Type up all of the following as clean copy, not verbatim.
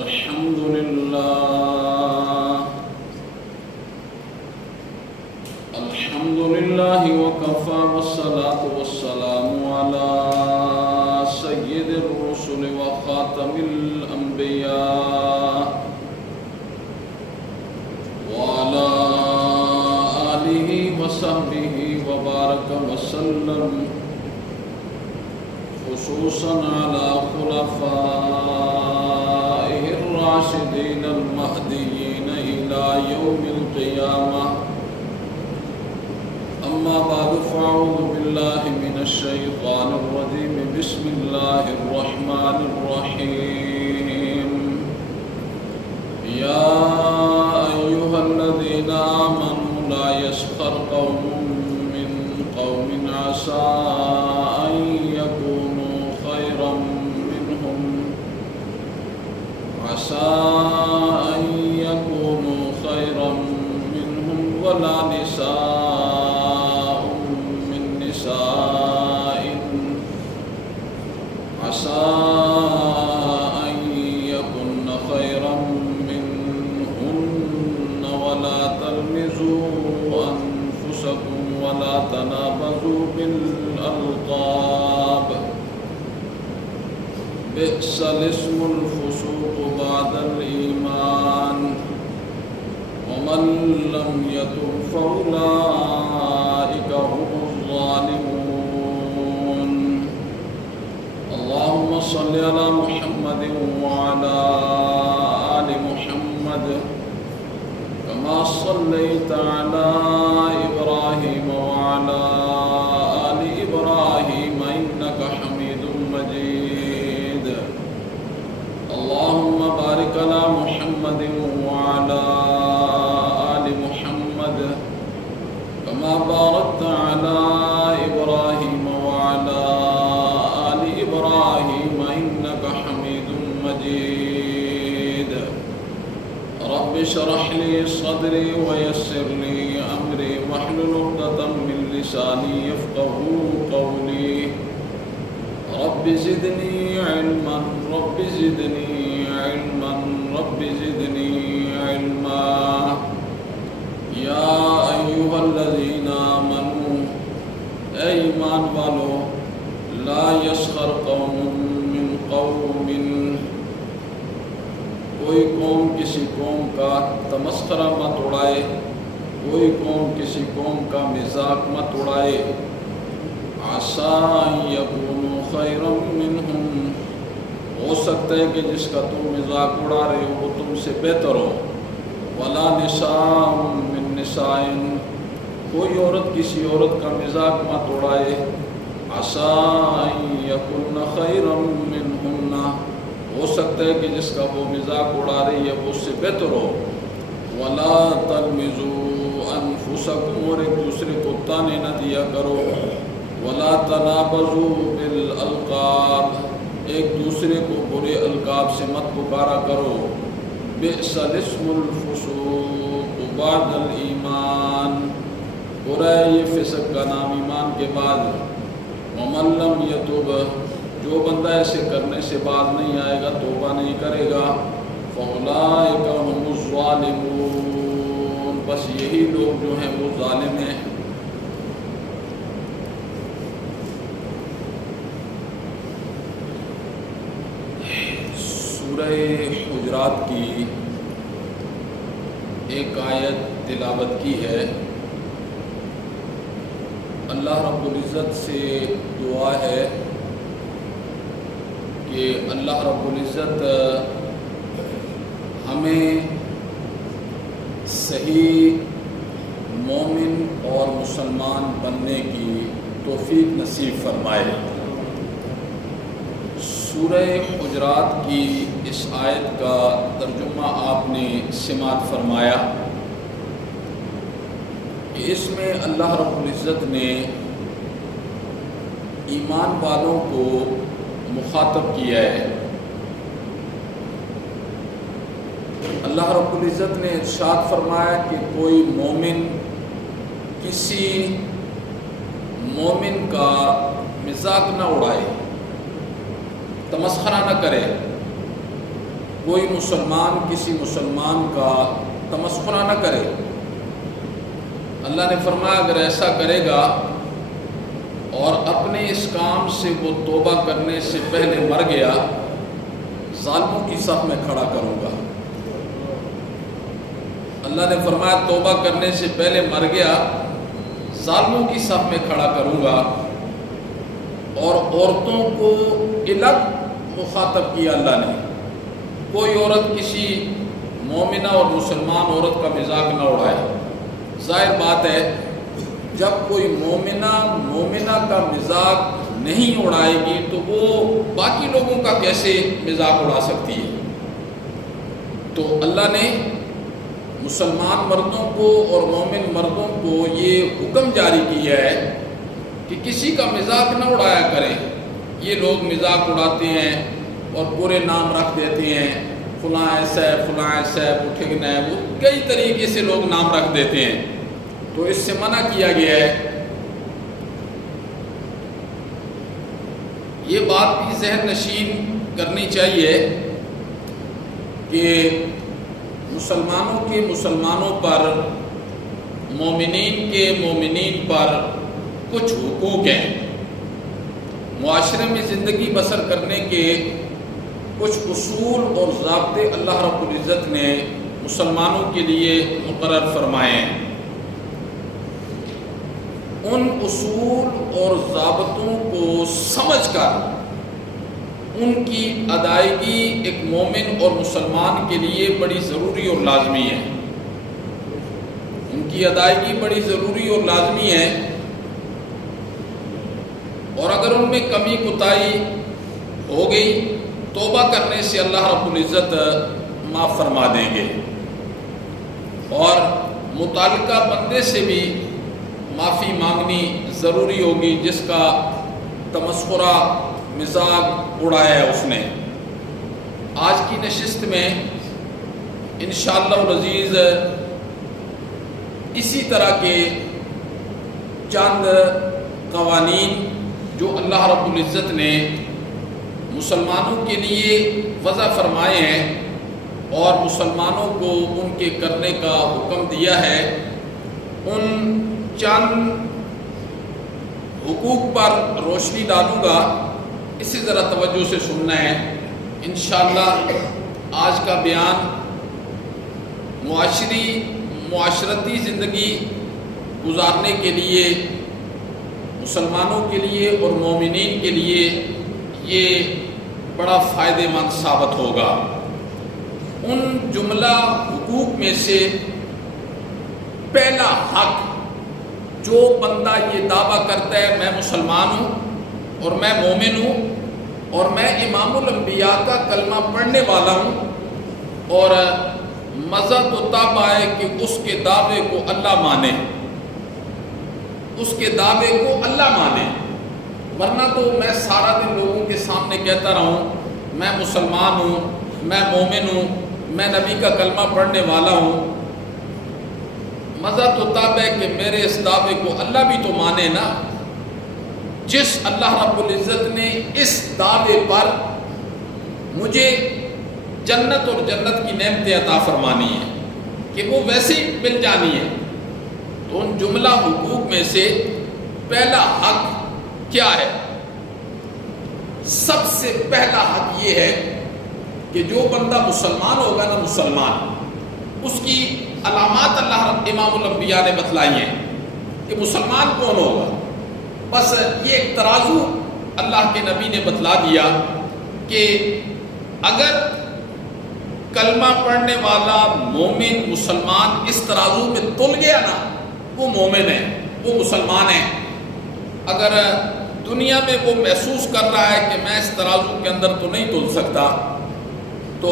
الحمد لله وكفى والصلاة والسلام على سيد الرسل وخاتم الأنبياء وعلى آله وصحبه وبارك وسلم، خصوصا على خلفائه الراشدين المهديين إلى يوم القيامة. أما بعد فأعوذ بالله من الشيطان الرجيم. بسم الله الرحمن الرحيم. يا أيها الذين آمنوا لا يسخر قوم من قوم عسى أن يكونوا خيرا منهم ولا نساء من نساء عسى أن يكن خيرا منهن ولا تلمزوا أنفسكم ولا تنابزوا بالألقاب، بئس الاسم الفسوق بعد الإيمان، ومن لم يتب فأولئك هم الظالمون. اللهم صل على محمد وعلى آل محمد كما صليت على إبراهيم وعلى آل إبراهيم إنك حميد مجيد. اللهم بارك على محمد وعلى آل محمد كما باركت على إبراهيم وعلى آل إبراهيم إنك حميد مجيد. رب اشرح لي صدري ويسر لي أمري واحلل عقدة من لساني يفقهوا قولي. رب زدني علما رب زدني علما رب زدني علما. یا ایھا الذین آمنوا، اے ایمان والو، لا یسخر قوم من قوم، کوئی قوم کسی قوم کا تمسخرہ مت اڑائے، کوئی قوم کسی قوم کا مذاق مت اڑائے. عسیٰ ان یکونوا خیرا منہم، ہو سکتا ہے کہ جس کا تم مذاق اڑا رہے ہو وہ تم سے بہتر ہو. ولا نساء من نساء، کوئی عورت کسی عورت کا مذاق مت اڑائے. عسیٰ ان یکن خیرا منہن، ہو سکتا ہے کہ جس کا وہ مذاق اڑا رہی ہے وہ اس سے بہتر ہو. ولا تلمزوا انفسکم، اور ایک دوسرے کو تانے نہ دیا کرو. ولا تنابزوا بالالقاب، ایک دوسرے کو برے القاب سے مت پکارا کرو. بئس الاسم الفسوق بعد الایمان، برا ہے یہ فسق کا نام ایمان کے بعد. ومن لم یتب، جو بندہ ایسے کرنے سے بعد نہیں آئے گا، توبہ نہیں کرے گا، فاولئک هم الظالمون، بس یہی لوگ جو ہیں وہ ظالم ہیں. سورہ حجرات کی ایک آیت تلاوت کی ہے. اللہ رب العزت سے دعا ہے کہ اللہ رب العزت ہمیں صحیح مومن اور مسلمان بننے کی توفیق نصیب فرمائے. سورہ حجرات کی اس آیت کا ترجمہ آپ نے سماعت فرمایا کہ اس میں اللہ رب العزت نے ایمان والوں کو مخاطب کیا ہے. اللہ رب العزت نے ارشاد فرمایا کہ کوئی مومن کسی مومن کا مذاق نہ اڑائے، تمسخرہ نہ کرے. کوئی مسلمان کسی مسلمان کا تمسخرہ نہ کرے۔ اللہ نے فرمایا اگر ایسا کرے گا اور اپنے اس کام سے وہ توبہ کرنے سے پہلے مر گیا، ظالموں کی صف میں کھڑا کروں گا۔ اللہ نے فرمایا توبہ کرنے سے پہلے مر گیا، ظالموں کی صف میں کھڑا کروں گا۔ اور عورتوں کو الگ مخاطب کیا اللہ نے، کوئی عورت کسی مومنہ اور مسلمان عورت کا مذاق نہ اڑائے۔ ظاہر بات ہے جب کوئی مومنہ کا مذاق نہیں اڑائے گی تو وہ باقی لوگوں کا کیسے مذاق اڑا سکتی ہے؟ تو اللہ نے مسلمان مردوں کو اور مومن مردوں کو یہ حکم جاری کیا ہے کہ کسی کا مذاق نہ اڑایا کریں۔ یہ لوگ مذاق اڑاتے ہیں اور برے نام رکھ دیتے ہیں، فلاں ایسا ہے، فلاں ایسا ہے، مٹھگن ہے، وہ کئی طریقے سے لوگ نام رکھ دیتے ہیں، تو اس سے منع کیا گیا ہے۔ یہ بات بھی ذہن نشین کرنی چاہیے کہ مسلمانوں کے مسلمانوں پر، مومنین کے مومنین پر کچھ حقوق ہیں۔ معاشرے میں زندگی بسر کرنے کے کچھ اصول اور ضابطے اللہ رب العزت نے مسلمانوں کے لیے مقرر فرمائے ہیں۔ ان اصول اور ضابطوں کو سمجھ کر ان کی ادائیگی ایک مومن اور مسلمان کے لیے بڑی ضروری اور لازمی ہے۔ ان کی ادائیگی بڑی ضروری اور لازمی ہے، اور اگر ان میں کمی کوتاہی ہو گئی توبہ کرنے سے اللہ رب العزت معاف فرما دیں گے، اور متعلقہ بندے سے بھی معافی مانگنی ضروری ہوگی جس کا تمسخرہ مذاق اڑایا ہے اس نے۔ آج کی نشست میں انشاءاللہ العزیز اسی طرح کے چند قوانین جو اللہ رب العزت نے مسلمانوں کے لیے وضع فرمائے ہیں اور مسلمانوں کو ان کے کرنے کا حکم دیا ہے، ان چند حقوق پر روشنی ڈالوں گا، اسے ذرا توجہ سے سننا ہے۔ انشاءاللہ آج کا بیان معاشرتی زندگی گزارنے کے لیے مسلمانوں کے لیے اور مومنین کے لیے یہ بڑا فائدہ مند ثابت ہوگا۔ ان جملہ حقوق میں سے پہلا حق، جو بندہ یہ دعویٰ کرتا ہے میں مسلمان ہوں اور میں مومن ہوں اور میں امام الانبیاء کا کلمہ پڑھنے والا ہوں، اور مزہ تو تب آئے کہ اس کے دعوے کو اللہ مانے، اس کے دعوے کو اللہ مانے، ورنہ تو میں سارا دن لوگوں کے سامنے کہتا رہا ہوں میں مسلمان ہوں، میں مومن ہوں، میں نبی کا کلمہ پڑھنے والا ہوں، مزہ تو تب ہے کہ میرے اس دعوے کو اللہ بھی تو مانے نا۔ جس اللہ رب العزت نے اس دعوے پر مجھے جنت اور جنت کی نعمتیں عطا فرمانی ہے کہ وہ ویسے ہی مل جانی ہے، تو ان جملہ حقوق میں سے پہلا حق کیا ہے؟ سب سے پہلا حق یہ ہے کہ جو بندہ مسلمان ہوگا نا، مسلمان، اس کی علامات اللہ رب امام الانبیاء نے بتلائی ہیں کہ مسلمان کون ہوگا۔ بس یہ ایک ترازو اللہ کے نبی نے بتلا دیا کہ اگر کلمہ پڑھنے والا مومن مسلمان اس ترازو میں تل گیا نا، وہ مومن ہے، وہ مسلمان ہے۔ اگر دنیا میں وہ محسوس کر رہا ہے کہ میں اس ترازو کے اندر تو نہیں تل سکتا، تو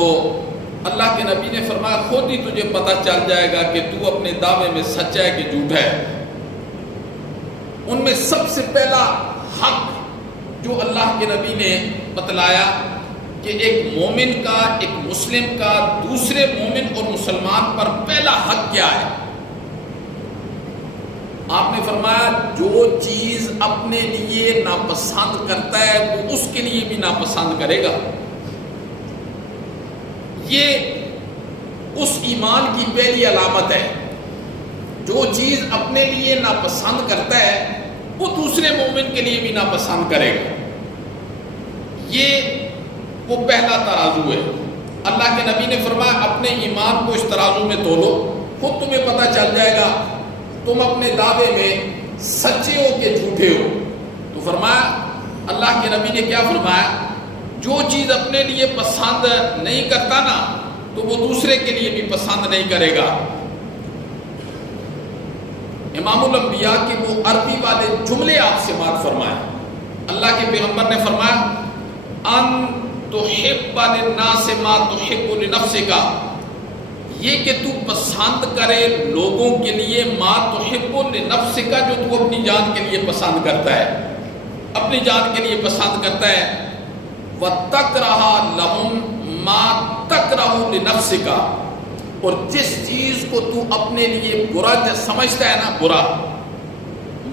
اللہ کے نبی نے فرمایا خود ہی تجھے پتہ چل جائے گا کہ تو اپنے دعوے میں سچا ہے کہ جھوٹا ہے۔ ان میں سب سے پہلا حق جو اللہ کے نبی نے بتلایا کہ ایک مومن کا، ایک مسلم کا دوسرے مومن اور مسلمان پر پہلا حق کیا ہے؟ آپ نے فرمایا جو چیز اپنے لیے ناپسند کرتا ہے وہ اس کے لیے بھی ناپسند کرے گا۔ یہ اس ایمان کی پہلی علامت ہے. جو چیز اپنے لیے ناپسند کرتا ہے وہ دوسرے مومن کے لیے بھی ناپسند کرے گا. یہ وہ پہلا ترازو ہے. اللہ کے نبی نے فرمایا اپنے ایمان کو اس ترازو میں تولو، خود تمہیں پتہ چل جائے گا تم اپنے دعوے میں سچے ہو کہ جھوٹے ہو. تو فرمایا اللہ کے نبی نے کیا فرمایا، جو چیز اپنے لیے پسند نہیں کرتا نا تو وہ دوسرے کے لیے بھی پسند نہیں کرے گا. امام الانبیاء کے وہ عربی والے جملے آپ سے بات فرمائے. اللہ کے پیغمبر نے فرمایا ان تحب للناس ما تحب لنفسک، یہ کہ تو پسند کرے لوگوں کے لیے ما تحب لنفسک، جو تو اپنی جان کے لیے پسند کرتا ہے، اپنی جان کے لیے پسند کرتا ہے. وَتَكْرَهَ لَهُمْ مَا تَكْرَهُ لِنَفْسِكَ، اور جس چیز کو تو اپنے لیے برا سمجھتا ہے نا، برا،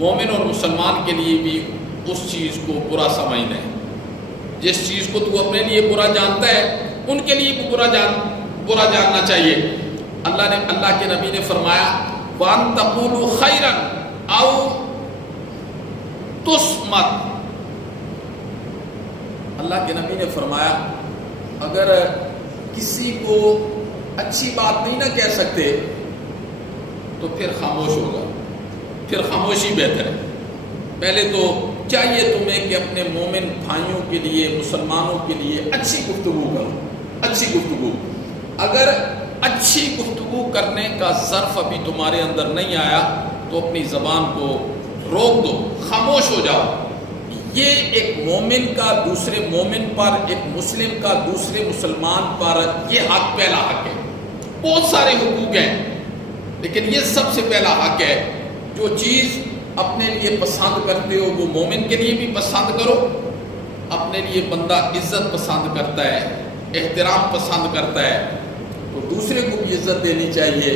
مومن اور مسلمان کے لیے بھی اس چیز کو برا سمجھنا ہے. جس چیز کو تو اپنے لیے برا جانتا ہے ان کے لیے بھی برا جاننا چاہیے. اللہ کے نبی نے فرمایا وَأَن تَقُولُوا خَيْرًا أَوْ تُصْمَتْ، اللہ کے نبی نے فرمایا اگر کسی کو اچھی بات نہیں نہ کہہ سکتے تو پھر خاموش ہوگا، پھر خاموشی بہتر ہے. پہلے تو چاہیے تمہیں کہ اپنے مومن بھائیوں کے لیے، مسلمانوں کے لیے اچھی گفتگو کرو، اچھی گفتگو. اگر اچھی گفتگو کرنے کا ظرف ابھی تمہارے اندر نہیں آیا تو اپنی زبان کو روک دو، خاموش ہو جاؤ. یہ ایک مومن کا دوسرے مومن پر، ایک مسلم کا دوسرے مسلمان پر یہ حق، پہلا حق ہے. بہت سارے حقوق ہیں لیکن یہ سب سے پہلا حق ہے. جو چیز اپنے لیے پسند کرتے ہو وہ مومن کے لیے بھی پسند کرو. اپنے لیے بندہ عزت پسند کرتا ہے، احترام پسند کرتا ہے تو دوسرے کو بھی عزت دینی چاہیے،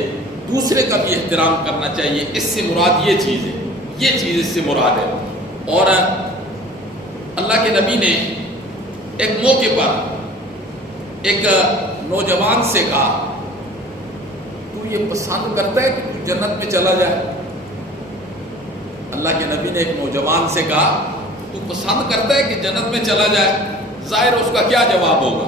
دوسرے کا بھی احترام کرنا چاہیے. اس سے مراد یہ چیز ہے، یہ چیز اس سے مراد ہے. اور اللہ کے نبی نے ایک موقع پر ایک نوجوان سے کہا تو یہ پسند کرتا ہے کہ تو جنت میں چلا جائے. اللہ کے نبی نے ایک نوجوان سے کہا تو پسند کرتا ہے کہ جنت میں چلا جائے. ظاہر اس کا کیا جواب ہوگا؟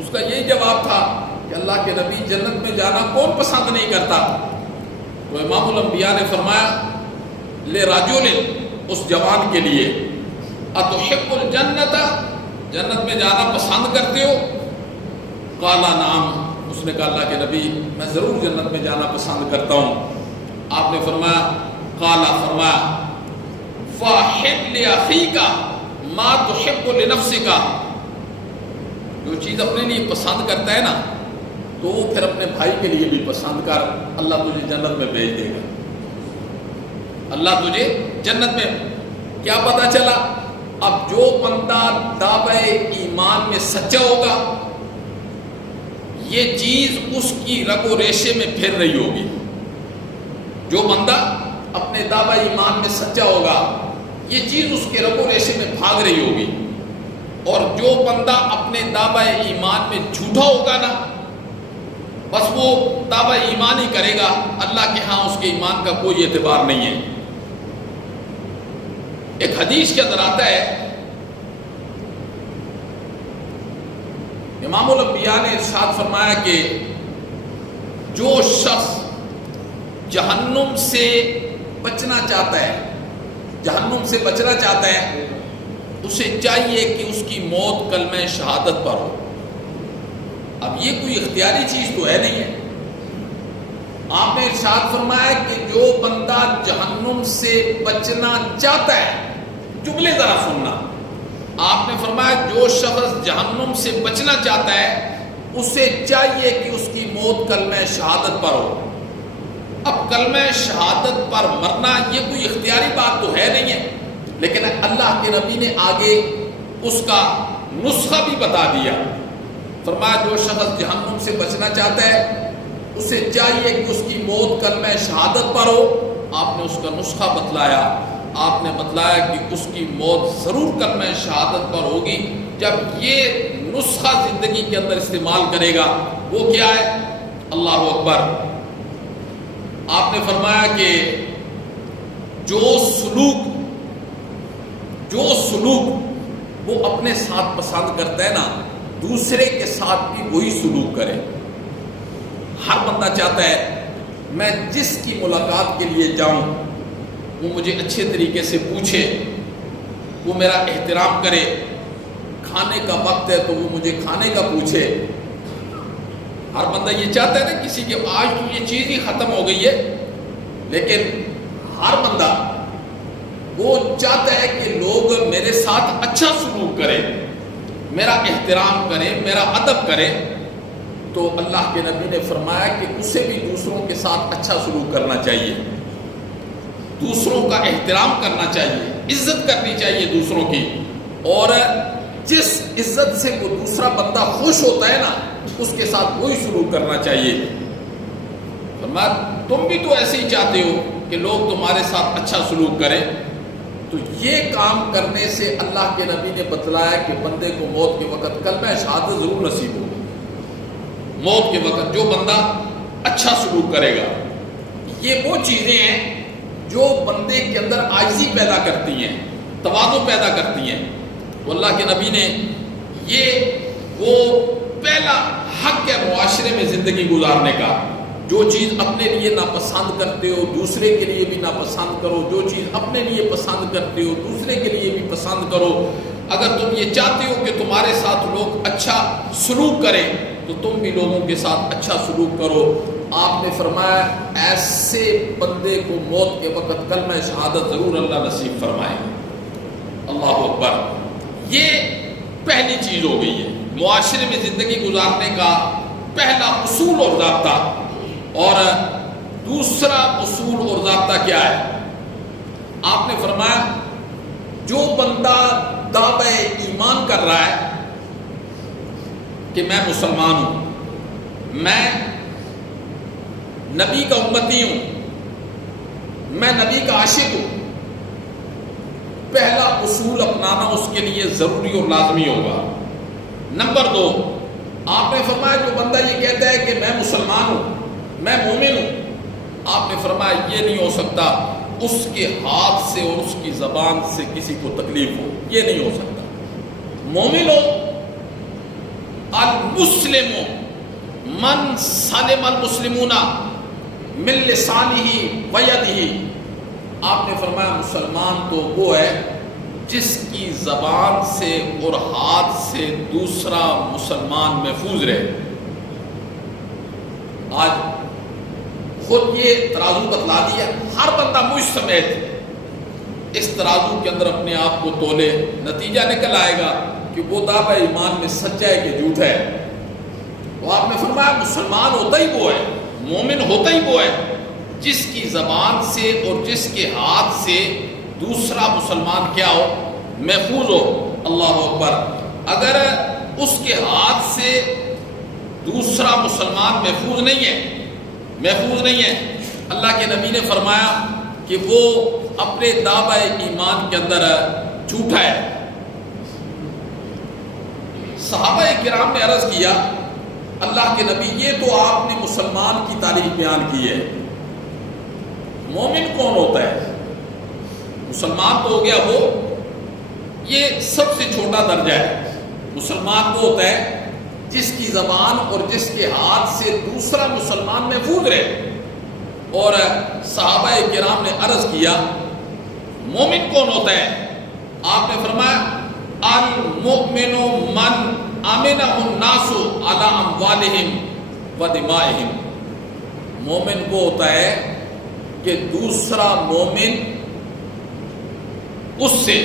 اس کا یہی جواب تھا کہ اللہ کے نبی جنت میں جانا کون پسند نہیں کرتا. تو امام الانبیاء نے فرمایا لِرَجُلٍ، اس جوان کے لیے، اَتُحِبُّ الْجَنَّةَ، جنت میں جانا پسند کرتے ہو؟ قَالَ نَعَمْ، اس نے کہا اللہ کے نبی میں ضرور جنت میں جانا پسند کرتا ہوں. آپ نے فرمایا قَالَ، فرمایا فَأَحِبْ لِأَخِيكَ مَا تُحِبُّ لِنَفْسِكَ، جو چیز اپنے لیے پسند کرتا ہے نا تو وہ پھر اپنے بھائی کے لیے بھی پسند کر، اللہ تجھے جنت میں بھیج دے گا. اللہ تجھے جنت میں. کیا پتا چلا؟ اب جو بندہ دعوی ایمان میں سچا ہوگا یہ چیز اس کی رگ و ریشے میں پھر رہی ہوگی. جو بندہ اپنے دعوی ایمان میں سچا ہوگا یہ چیز اس کے رگ و ریشے میں بھاگ رہی ہوگی. اور جو بندہ اپنے دعوی ایمان میں جھوٹا ہوگا نا بس وہ دعوی ایمان ہی کرے گا، اللہ کے ہاں اس کے ایمان کا کوئی اعتبار نہیں ہے. ایک حدیث کے اندر آتا ہے امام الانبیاء نے ارشاد فرمایا کہ جو شخص جہنم سے بچنا چاہتا ہے، جہنم سے بچنا چاہتا ہے، اسے چاہیے کہ اس کی موت کلمہ شہادت پر ہو. اب یہ کوئی اختیاری چیز تو ہے نہیں ہے. آپ نے ارشاد فرمایا کہ جو بندہ جہنم سے بچنا چاہتا ہے، جملے ذرا سننا، آپ نے فرمایا جو شخص جہنم سے بچنا چاہتا ہے اسے چاہیے کہ اس کی موت کلمہ شہادت پر ہو. اب کلمہ شہادت پر مرنا یہ کوئی اختیاری بات تو ہے نہیں ہے، لیکن اللہ کے نبی نے آگے اس کا نسخہ بھی بتا دیا. فرمایا جو شخص جہنم سے بچنا چاہتا ہے اسے چاہیے کہ اس کی موت کلمہ شہادت پر ہو. آپ نے اس کا نسخہ بتلایا. آپ نے بتلایا کہ اس کی موت ضرور کلمہ شہادت پر ہوگی. جب یہ نسخہ زندگی کے اندر استعمال کرے گا وہ کیا ہے؟ اللہ اکبر. آپ نے فرمایا کہ جو سلوک وہ اپنے ساتھ پسند کرتا ہے نا، دوسرے کے ساتھ بھی وہی سلوک کرے. ہر بندہ چاہتا ہے میں جس کی ملاقات کے لیے جاؤں وہ مجھے اچھے طریقے سے پوچھے، وہ میرا احترام کرے. کھانے کا وقت ہے تو وہ مجھے کھانے کا پوچھے. ہر بندہ یہ چاہتا ہے نا کسی کے، آج تو یہ چیز ہی ختم ہو گئی ہے، لیکن ہر بندہ وہ چاہتا ہے کہ لوگ میرے ساتھ اچھا سلوک کریں، میرا احترام کریں، میرا ادب کریں. تو اللہ کے نبی نے فرمایا کہ اسے بھی دوسروں کے ساتھ اچھا سلوک کرنا چاہیے، دوسروں کا احترام کرنا چاہیے، عزت کرنی چاہیے دوسروں کی. اور جس عزت سے وہ دوسرا بندہ خوش ہوتا ہے نا، اس کے ساتھ وہی سلوک کرنا چاہیے. فرمایا تم بھی تو ایسے ہی چاہتے ہو کہ لوگ تمہارے ساتھ اچھا سلوک کریں. تو یہ کام کرنے سے اللہ کے نبی نے بتلایا کہ بندے کو موت کے وقت کلمہ شہادت ضرور نصیب ہوگا. موت کے وقت جو بندہ اچھا سلوک کرے گا. یہ وہ چیزیں ہیں جو بندے کے اندر عاجزی پیدا کرتی ہیں، تواضع پیدا کرتی ہیں. تو اللہ کے نبی نے یہ وہ پہلا حق ہے معاشرے میں زندگی گزارنے کا. جو چیز اپنے لیے ناپسند کرتے ہو دوسرے کے لیے بھی ناپسند کرو، جو چیز اپنے لیے پسند کرتے ہو دوسرے کے لیے بھی پسند کرو. اگر تم یہ چاہتے ہو کہ تمہارے ساتھ لوگ اچھا سلوک کریں تو تم بھی لوگوں کے ساتھ اچھا سلوک کرو. آپ نے فرمایا ایسے بندے کو موت کے وقت کلمہ شہادت ضرور اللہ نصیب فرمائے. اللہ اکبر. یہ پہلی چیز ہو گئی ہے معاشرے میں زندگی گزارنے کا پہلا اصول اور ضابطہ. اور دوسرا اصول اور ضابطہ کیا ہے؟ آپ نے فرمایا جو بندہ دعوی ایمان کر رہا ہے کہ میں مسلمان ہوں، میں نبی کا امتی ہوں، میں نبی کا عاشق ہوں، پہلا اصول اپنانا اس کے لیے ضروری اور لازمی ہوگا. نمبر 2، آپ نے فرمایا جو بندہ یہ کہتا ہے کہ میں مسلمان ہوں، میں مومن ہوں، آپ نے فرمایا یہ نہیں ہو سکتا اس کے ہاتھ سے اور اس کی زبان سے کسی کو تکلیف ہو. یہ نہیں ہو سکتا. مومن ہو، المسلم من سلم المسلمون من لسانہ و یدہ. آپ نے فرمایا مسلمان تو وہ ہے جس کی زبان سے اور ہاتھ سے دوسرا مسلمان محفوظ رہے. آج خود یہ ترازو بتلا دیا، ہر بندہ مجھ سمیت اس ترازو کے اندر اپنے آپ کو تولے، نتیجہ نکل آئے گا کہ وہ دعوی ایمان میں سچا ہے کہ جھوٹا ہے. تو آپ نے فرمایا مسلمان ہوتا ہی وہ ہے، مومن ہوتا ہی وہ ہے جس کی زبان سے اور جس کے ہاتھ سے دوسرا مسلمان کیا ہو، محفوظ ہو. اللہ اکبر. اگر اس کے ہاتھ سے دوسرا مسلمان محفوظ نہیں ہے، اللہ کے نبی نے فرمایا کہ وہ اپنے دعوی ایمان کے اندر جھوٹا ہے. صحابہ کرام نے عرض کیا اللہ کے نبی یہ تو آپ نے مسلمان کی تعریف بیان کی ہے، مومن کون ہوتا ہے؟ مسلمان تو ہو گیا وہ، یہ سب سے چھوٹا درجہ ہے. مسلمان وہ ہوتا ہے جس کی زبان اور جس کے ہاتھ سے دوسرا مسلمان محفوظ رہے. اور صحابہ کرام نے عرض کیا مومن کون ہوتا ہے؟ آپ نے فرمایا المؤمن من امنہ الناس علی اموالہم و دمائہم. مومن وہ ہوتا ہے کہ دوسرا مومن اس سے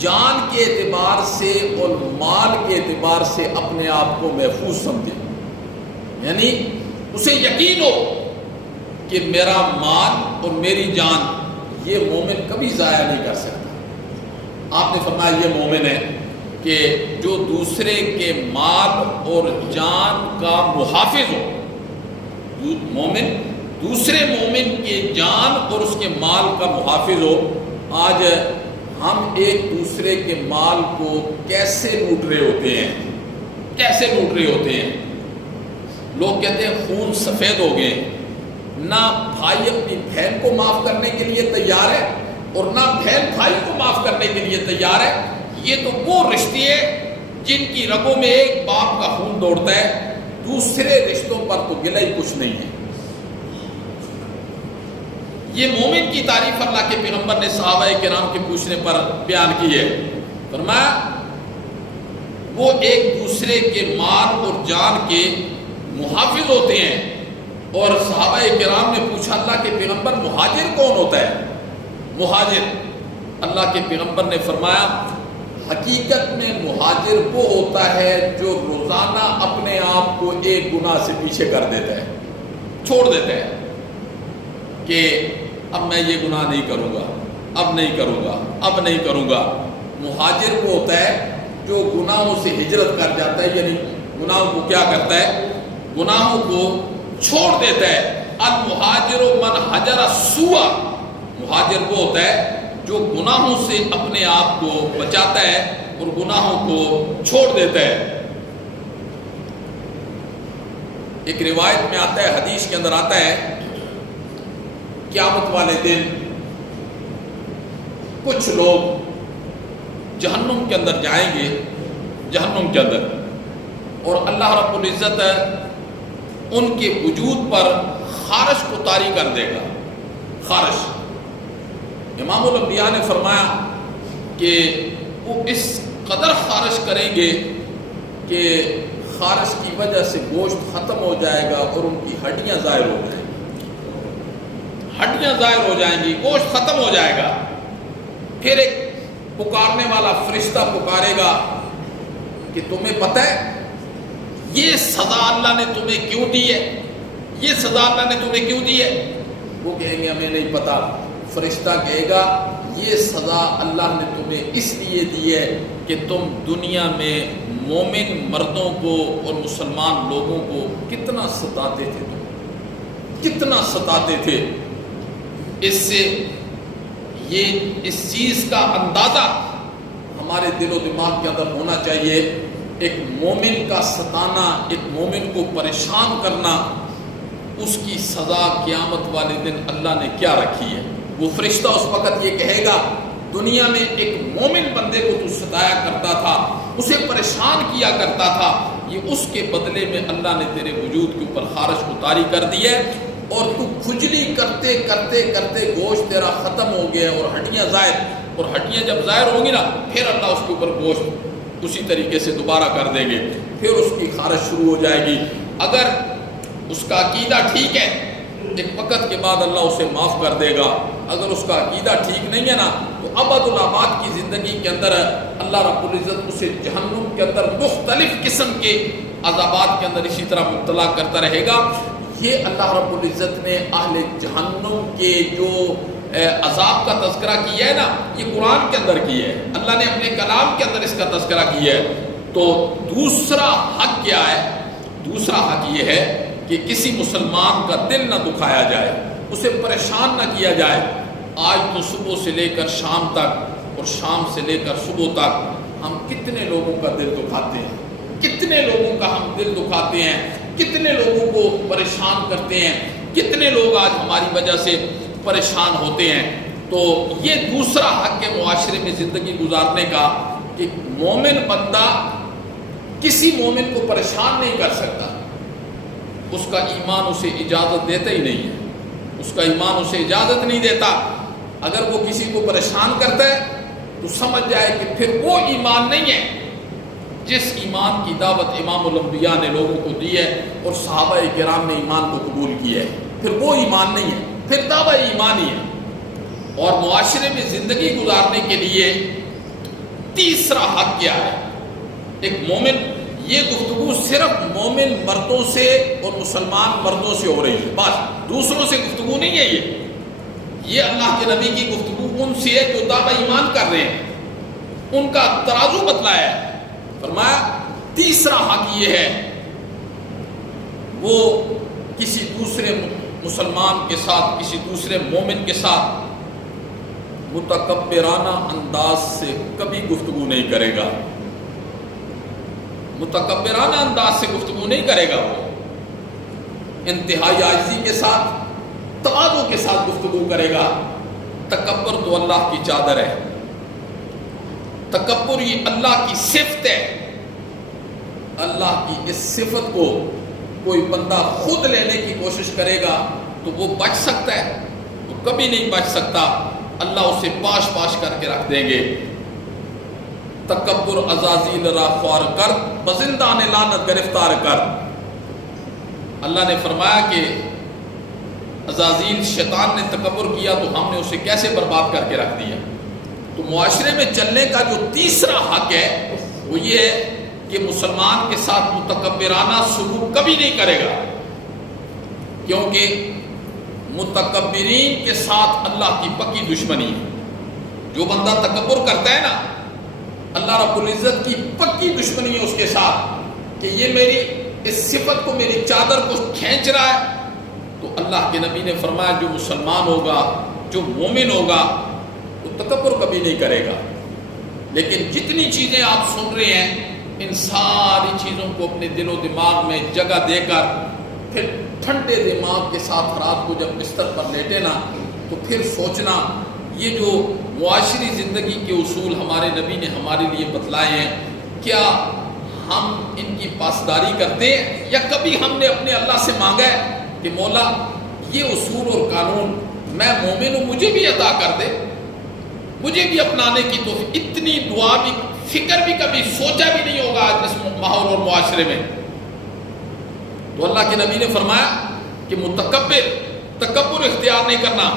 جان کے اعتبار سے اور مال کے اعتبار سے اپنے آپ کو محفوظ سمجھے. یعنی اسے یقین ہو کہ میرا مال اور میری جان یہ مومن کبھی ضائع نہیں کر سکتا. آپ نے فرمایا یہ مومن ہے کہ جو دوسرے کے مال اور جان کا محافظ ہو. مومن دوسرے مومن کے جان اور اس کے مال کا محافظ ہو. آج ہم ایک دوسرے کے مال کو کیسے لوٹ رہے ہوتے ہیں، لوگ کہتے ہیں خون سفید ہو گئے، نہ بھائی اپنی بہن کو معاف کرنے کے لیے تیار ہے اور نہ بہن بھائی کو معاف کرنے کے لیے تیار ہے۔ یہ تو وہ رشتے ہیں جن کی رگوں میں ایک باپ کا خون دوڑتا ہے، دوسرے رشتوں پر تو گلہ ہی کچھ نہیں ہے۔ یہ مومن کی تعریف اللہ کے پیغمبر نے صحابہ کرام کے پوچھنے پر بیان کی ہے۔ فرمایا وہ ایک دوسرے کے مال اور جان کے محافظ ہوتے ہیں۔ اور صحابہ کرام نے پوچھا اللہ کے پیغمبر مہاجر کون ہوتا ہے؟ مہاجر، اللہ کے پیغمبر نے فرمایا حقیقت میں مہاجر وہ ہوتا ہے جو روزانہ اپنے آپ کو ایک گناہ سے پیچھے کر دیتا ہے، چھوڑ دیتا ہے کہ اب میں یہ گناہ نہیں کروں گا، اب نہیں کروں گا، اب نہیں کروں گا۔ مہاجر وہ ہوتا ہے جو گناہوں سے ہجرت کر جاتا ہے، یعنی گناہوں کو کیا کرتا ہے؟ گناہوں کو چھوڑ دیتا ہے۔ المہاجر من حجر السوء، مہاجر وہ ہوتا ہے جو گناہوں سے اپنے آپ کو بچاتا ہے اور گناہوں کو چھوڑ دیتا ہے۔ ایک روایت میں آتا ہے، حدیث کے اندر آتا ہے، قیامت والے دن کچھ لوگ جہنم کے اندر جائیں گے، جہنم کے اندر، اور اللہ رب العزت ان کے وجود پر خارش کو طاری کر دے گا۔ خارش، امام الانبیاء نے فرمایا کہ وہ اس قدر خارش کریں گے کہ خارش کی وجہ سے گوشت ختم ہو جائے گا اور ان کی ہڈیاں ظاہر ہو جائیں گی، ہڈیاں ظاہر ہو جائیں گی، گوشت ختم ہو جائے گا۔ پھر ایک پکارنے والا فرشتہ پکارے گا کہ تمہیں پتہ ہے یہ سزا اللہ نے تمہیں کیوں دی ہے؟ یہ سزا اللہ نے تمہیں کیوں دی ہے؟ وہ کہیں گے ہمیں نہیں پتا۔ فرشتہ کہے گا یہ سزا اللہ نے تمہیں اس لیے دی ہے کہ تم دنیا میں مومن مردوں کو اور مسلمان لوگوں کو کتنا ستاتے تھے، تم کتنا ستاتے تھے۔ اس سے یہ اس چیز کا اندازہ ہمارے دل و دماغ کے اندر ہونا چاہیے، ایک مومن کا ستانا، ایک مومن کو پریشان کرنا، اس کی سزا قیامت والے دن اللہ نے کیا رکھی ہے۔ وہ فرشتہ اس وقت یہ کہے گا دنیا میں ایک مومن بندے کو تو ستایا کرتا تھا، اسے پریشان کیا کرتا تھا، یہ اس کے بدلے میں اللہ نے تیرے وجود کے اوپر خارش کو طاری کر دی ہے، اور تو کھجلی کرتے کرتے کرتے گوشت تیرا ختم ہو گیا اور ہڈیاں ظاہر، اور ہڈیاں جب ظاہر ہوں گی نا پھر اللہ اس کے اوپر گوشت اسی طریقے سے دوبارہ کر دیں گے، پھر اس کی خارش شروع ہو جائے گی۔ اگر اس کا عقیدہ ٹھیک ہے ایک وقت کے بعد اللہ اسے معاف کر دے گا، اگر اس کا عقیدہ ٹھیک نہیں ہے نا تو ابد الآباد کی زندگی کے اندر اللہ رب العزت اسے جہنم کے اندر مختلف قسم کے عذابات کے اندر اسی طرح مبتلا کرتا رہے گا۔ یہ اللہ رب العزت نے اہل جہنم کے جو عذاب کا تذکرہ کیا ہے نا، یہ قرآن کے اندر کیا ہے، اللہ نے اپنے کلام کے اندر اس کا تذکرہ کیا ہے۔ تو دوسرا حق کیا ہے؟ دوسرا حق یہ ہے کہ کسی مسلمان کا دل نہ دکھایا جائے، اسے پریشان نہ کیا جائے۔ آج تو صبح سے لے کر شام تک اور شام سے لے کر صبح تک ہم کتنے لوگوں کا دل دکھاتے ہیں، کتنے لوگوں کا ہم دل دکھاتے ہیں، کتنے لوگوں کو پریشان کرتے ہیں، کتنے لوگ آج ہماری وجہ سے پریشان ہوتے ہیں۔ تو یہ دوسرا حق ہے معاشرے میں زندگی گزارنے کا کہ مومن بندہ کسی مومن کو پریشان نہیں کر سکتا، اس کا ایمان اسے اجازت دیتا ہی نہیں ہے، اس کا ایمان اسے اجازت نہیں دیتا۔ اگر وہ کسی کو پریشان کرتا ہے تو سمجھ جائے کہ پھر وہ ایمان نہیں ہے جس ایمان کی دعوت امام الانبیاء نے لوگوں کو دی ہے اور صحابہ کرام نے ایمان کو قبول کیا ہے، پھر وہ ایمان نہیں ہے، پھر دعویٰ ایمان ہی ہے۔ اور معاشرے میں زندگی گزارنے کے لیے تیسرا حق کیا ہے؟ ایک مومن، یہ گفتگو صرف مومن مردوں سے اور مسلمان مردوں سے ہو رہی ہے، بس دوسروں سے گفتگو نہیں ہے۔ یہ اللہ کے نبی کی گفتگو ان سے ہے جو دعویٰ ایمان کر رہے ہیں، ان کا ترازو بتلایا ہے۔ فرمایا تیسرا حق یہ ہے وہ کسی دوسرے مسلمان کے ساتھ، کسی دوسرے مومن کے ساتھ متکبرانہ انداز سے کبھی گفتگو نہیں کرے گا، متکبرانہ انداز سے گفتگو نہیں کرے گا۔ وہ انتہائی عاجزی کے ساتھ، تواضع کے ساتھ گفتگو کرے گا۔ تکبر تو اللہ کی چادر ہے، تکبر یہ اللہ کی صفت ہے۔ اللہ کی اس صفت کو کوئی بندہ خود لینے کی کوشش کرے گا تو وہ بچ سکتا ہے؟ وہ کبھی نہیں بچ سکتا، اللہ اسے پاش پاش کر کے رکھ دیں گے۔ تکبر عزازیل را خوار کر، بزندان لعنت گرفتار کر۔ اللہ نے فرمایا کہ عزازیل شیطان نے تکبر کیا تو ہم نے اسے کیسے برباد کر کے رکھ دیا۔ تو معاشرے میں چلنے کا جو تیسرا حق ہے وہ یہ ہے کہ مسلمان کے ساتھ متکبرانہ سلوک کبھی نہیں کرے گا، کیونکہ متکبرین کے ساتھ اللہ کی پکی دشمنی ہے۔ جو بندہ تکبر کرتا ہے نا، اللہ رب العزت کی پکی دشمنی ہے اس کے ساتھ، کہ یہ میری اس صفت کو، میری چادر کو کھینچ رہا ہے۔ تو اللہ کے نبی نے فرمایا جو مسلمان ہوگا، جو مومن ہوگا، وہ تکبر کبھی نہیں کرے گا۔ لیکن جتنی چیزیں آپ سن رہے ہیں، ان ساری چیزوں کو اپنے دل و دماغ میں جگہ دے کر پھر ٹھنڈے دماغ کے ساتھ رات کو جب بستر پر لیٹے نا، تو پھر سوچنا یہ جو معاشری زندگی کے اصول ہمارے نبی نے ہمارے لیے بتلائے ہیں، کیا ہم ان کی پاسداری کرتے ہیں، یا کبھی ہم نے اپنے اللہ سے مانگا ہے کہ مولا یہ اصول اور قانون میں مومن ہوں، مجھے بھی عطا کر دے، مجھے بھی اپنانے کی تو اتنی دعا بھی، فکر بھی کبھی سوچا بھی نہیں ہوگا آج اس ماحول اور معاشرے میں۔ تو اللہ کے نبی نے فرمایا کہ تکبر اختیار نہیں کرنا۔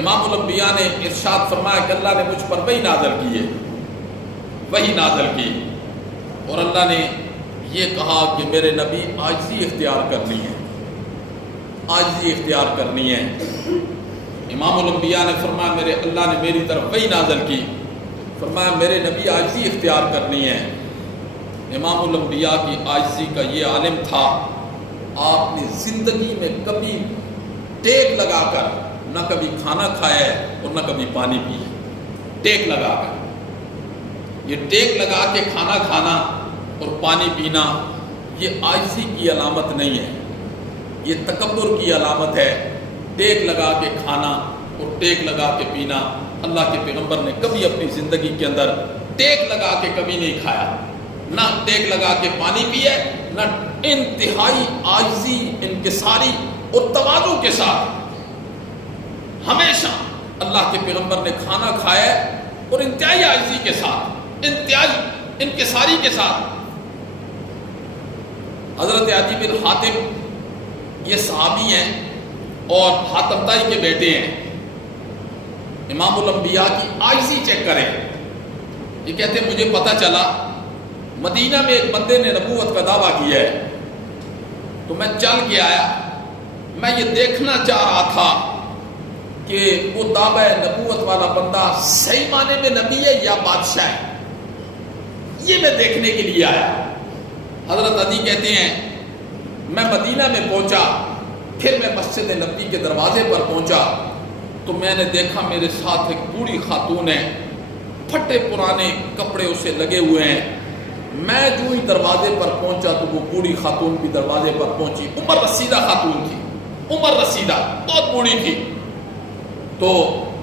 امام الانبیاء نے ارشاد فرمایا کہ اللہ نے مجھ پر وحی نازل کی ہے، وحی نازل کی، اور اللہ نے یہ کہا کہ میرے نبی عاجزی اختیار کرنی ہے، عاجزی اختیار کرنی ہے۔ امام الانبیاء نے فرمایا میرے اللہ نے میری طرف وحی نازل کی، فرمایا میرے نبی عاجزی اختیار کرنی ہے۔ امام الانبیاء کی عاجزی کا یہ عالم تھا، آپ نے زندگی میں کبھی ٹیک لگا کر نہ کبھی کھانا کھایا ہے اور نہ کبھی پانی پیا، ٹیک لگا کر۔ یہ ٹیک لگا کے کھانا کھانا اور پانی پینا یہ عاجزی کی علامت نہیں ہے، یہ تکبر کی علامت ہے۔ ٹیک لگا کے کھانا اور ٹیک لگا کے پینا، اللہ کے پیغمبر نے کبھی اپنی زندگی کے اندر ٹیک لگا کے کبھی نہیں کھایا، نہ ٹیک لگا کے پانی پیے، نہ انتہائی عاجزی، انکساری اور تواضع کے ساتھ ہمیشہ اللہ کے پیغمبر نے کھانا کھایا ہے، اور انتہائی عاجزی کے ساتھ، انتہائی انکساری کے ساتھ۔ حضرت عدی بن حاتم یہ صحابی ہیں اور حاتم طائی کے بیٹے ہیں۔ امام الانبیاء کی عاجزی چیک کریں۔ یہ کہتے ہیں مجھے پتہ چلا مدینہ میں ایک بندے نے نبوت کا دعویٰ کیا ہے، تو میں چل کے آیا، میں یہ دیکھنا چاہ رہا تھا کہ وہ دعویٰ نبوت والا بندہ صحیح معنی میں نبی ہے یا بادشاہ ہے، یہ میں دیکھنے کے لیے آیا۔ حضرت عدی کہتے ہیں میں مدینہ میں پہنچا، پھر میں مسجد نبوی کے دروازے پر پہنچا تو میں نے دیکھا میرے ساتھ ایک بوڑھی خاتون ہے، پھٹے پرانے کپڑے اسے لگے ہوئے ہیں۔ میں جو ہی دروازے پر پہنچا تو وہ بوڑھی خاتون بھی دروازے پر پہنچی، عمر رسیدہ خاتون تھی، عمر رسیدہ، بہت بوڑھی تھی۔ تو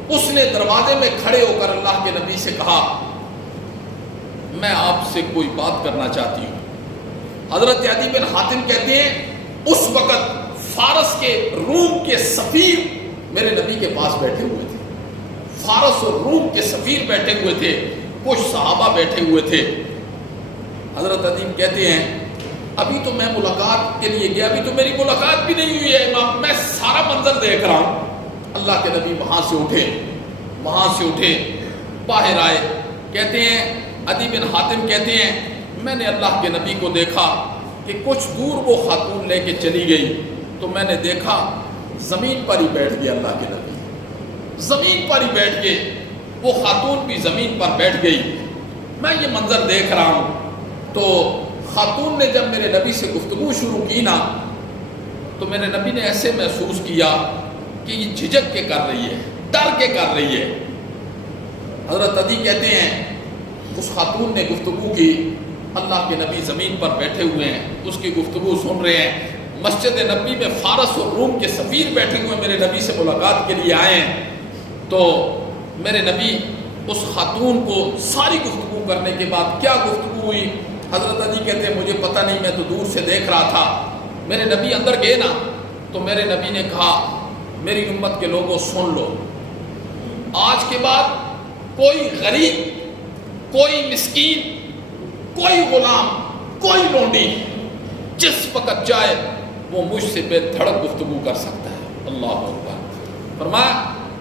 اس نے دروازے میں کھڑے ہو کر اللہ کے نبی سے کہا میں آپ سے کوئی بات کرنا چاہتی ہوں۔ حضرت عدی بن حاتم کہتے ہیں اس وقت فارس کے، روم کے سفیر میرے نبی کے پاس بیٹھے ہوئے تھے، فارس اور روم کے سفیر بیٹھے ہوئے تھے، کچھ صحابہ بیٹھے ہوئے تھے۔ حضرت عدی کہتے ہیں ابھی تو میں ملاقات کے لیے گیا، ابھی تو میری ملاقات بھی نہیں ہوئی ہے امام، میں سارا منظر دیکھ رہا ہوں۔ اللہ کے نبی وہاں سے اٹھے باہر آئے، کہتے ہیں عدی بن حاتم کہتے ہیں میں نے اللہ کے نبی کو دیکھا کہ کچھ دور وہ خاتون لے کے چلی گئی، تو میں نے دیکھا زمین پر ہی بیٹھ گیا اللہ کے نبی، زمین پر ہی بیٹھ کے وہ خاتون بھی زمین پر بیٹھ گئی۔ میں یہ منظر دیکھ رہا ہوں تو خاتون نے جب میرے نبی سے گفتگو شروع کی نا، تو میرے نبی نے ایسے محسوس کیا کہ یہ جھجک کے کر رہی ہے، ڈر کے کر رہی ہے۔ حضرت عدی کہتے ہیں اس خاتون نے گفتگو کی، اللہ کے نبی زمین پر بیٹھے ہوئے ہیں، اس کی گفتگو سن رہے ہیں۔ مسجد نبی میں فارس اور روم کے سفیر بیٹھے ہوئے میرے نبی سے ملاقات کے لیے آئے ہیں، تو میرے نبی اس خاتون کو ساری گفتگو کرنے کے بعد کیا گفتگو ہوئی، حضرت علی کہتے ہیں مجھے پتہ نہیں، میں تو دور سے دیکھ رہا تھا۔ میرے نبی اندر گئے نا تو میرے نبی نے کہا میری امت کے لوگوں سن لو، آج کے بعد کوئی غریب، کوئی مسکین، کوئی غلام، کوئی لونڈی جس وقت چاہے وہ مجھ سے بے دھڑک گفتگو کر سکتا ہے۔ اللہ اکبر۔ فرمایا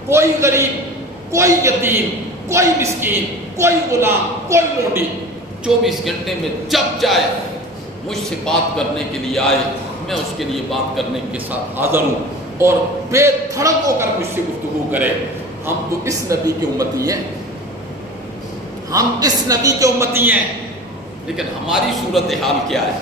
کوئی غریب، کوئی یتیم، کوئی مسکین، کوئی غلام، کوئی لونڈی 24 گھنٹے میں جب چاہے مجھ سے بات کرنے کے لیے آئے، میں اس کے لیے بات کرنے کے ساتھ حاضر ہوں، اور بے دھڑک ہو کر مجھ سے گفتگو کرے۔ ہم تو اس نبی کے امتی ہیں، ہم اس نبی کے امتی ہیں، لیکن ہماری صورتحال کیا ہے؟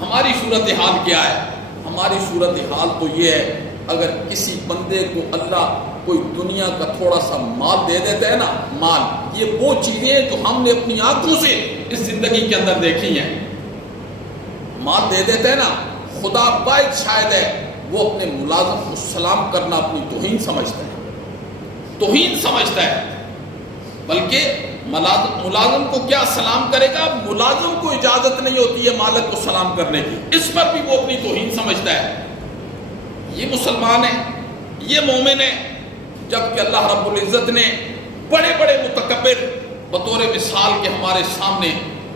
ہماری صورتحال کیا ہے؟ ہماری صورتحال تو یہ ہے، اگر کسی بندے کو اللہ کوئی دنیا کا تھوڑا سا مال دے دیتا ہے نا، مال، یہ وہ چیزیں جو ہم نے اپنی آنکھوں سے اس زندگی کے اندر دیکھی ہیں، مال دے دیتا ہے نا، خدا باعث شاید ہے وہ اپنے ملازم کو سلام کرنا اپنی توہین سمجھتا ہے، توہین سمجھتا ہے، بلکہ ملازم کو کیا سلام کرے گا؟ ملازم کو اجازت نہیں ہوتی ہے مالک کو سلام کرنے کی، اس پر بھی وہ اپنی توہین سمجھتا ہے۔ یہ مسلمان ہے، یہ مومن ہے، جبکہ اللہ رب العزت نے بڑے بڑے متکبر بطور مثال کے ہمارے سامنے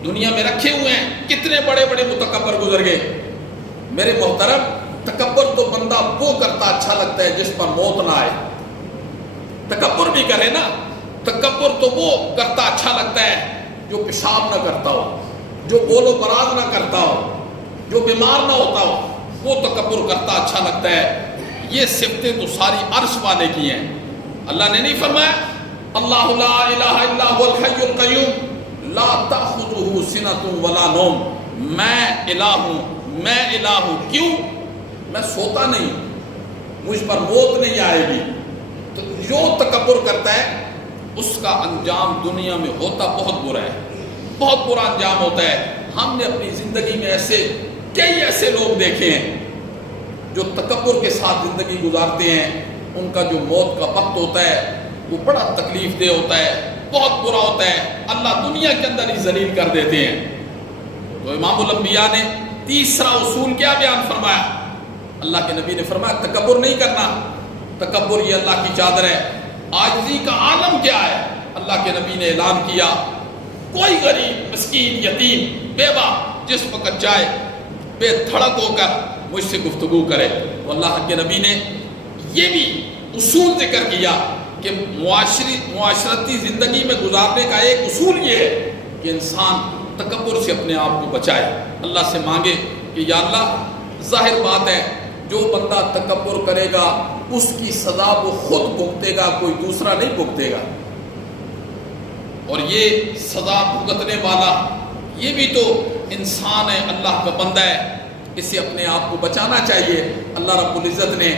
دنیا میں رکھے ہوئے ہیں۔ کتنے بڑے بڑے متکبر گزر گئے میرے محترم۔ تکبر تو بندہ وہ کرتا اچھا لگتا ہے جس پر موت نہ آئے، تکبر بھی کرے نا، تکبر تو وہ کرتا اچھا لگتا ہے جو پیشاب نہ کرتا ہو، جو بول و براز نہ کرتا ہو، جو بیمار نہ ہوتا ہو، وہ تکبر کرتا اچھا لگتا ہے۔ یہ صفتیں تو ساری عرش والے کی ہیں۔ اللہ نے نہیں فرمایا اللہ لا الہ الا هو الحی القیوم لا تأخذہ سنۃ ولا نوم، میں الہ ہوں، میں الہ ہوں، کیوں؟ میں سوتا نہیں، مجھ پر موت نہیں آئے گی۔ تو جو تکبر کرتا ہے اس کا انجام دنیا میں ہوتا بہت برا ہے، بہت برا انجام ہوتا ہے۔ ہم نے اپنی زندگی میں کئی ایسے لوگ دیکھے ہیں جو تکبر کے ساتھ زندگی گزارتے ہیں، ان کا جو موت کا وقت ہوتا ہے وہ بڑا تکلیف دہ ہوتا ہے، بہت برا ہوتا ہے، اللہ دنیا کے اندر ہی ذلیل کر دیتے ہیں۔ تو امام الانبیاء نے تیسرا اصول کیا بیان فرمایا؟ اللہ کے نبی نے فرمایا تکبر نہیں کرنا، تکبر یہ اللہ کی چادر ہے۔ عاجزی کا عالم کیا ہے؟ اللہ کے نبی نے اعلان کیا کوئی غریب، مسکین، یتیم، بیوہ جس وقت چاہے بے دھڑک ہو کر مجھ سے گفتگو کرے۔ تو اللہ کے نبی نے یہ بھی اصول ذکر کیا کہ معاشرتی زندگی میں گزارنے کا ایک اصول یہ ہے کہ انسان تکبر سے اپنے آپ کو بچائے، اللہ سے مانگے کہ یا اللہ، ظاہر بات ہے جو بندہ تکبر کرے گا اس کی سزا وہ خود بھگتے گا، کوئی دوسرا نہیں بھگتے گا، اور یہ سزا بھگتنے والا یہ بھی تو انسان ہے، اللہ کا بندہ ہے، اسے اپنے آپ کو بچانا چاہیے۔ اللہ رب العزت نے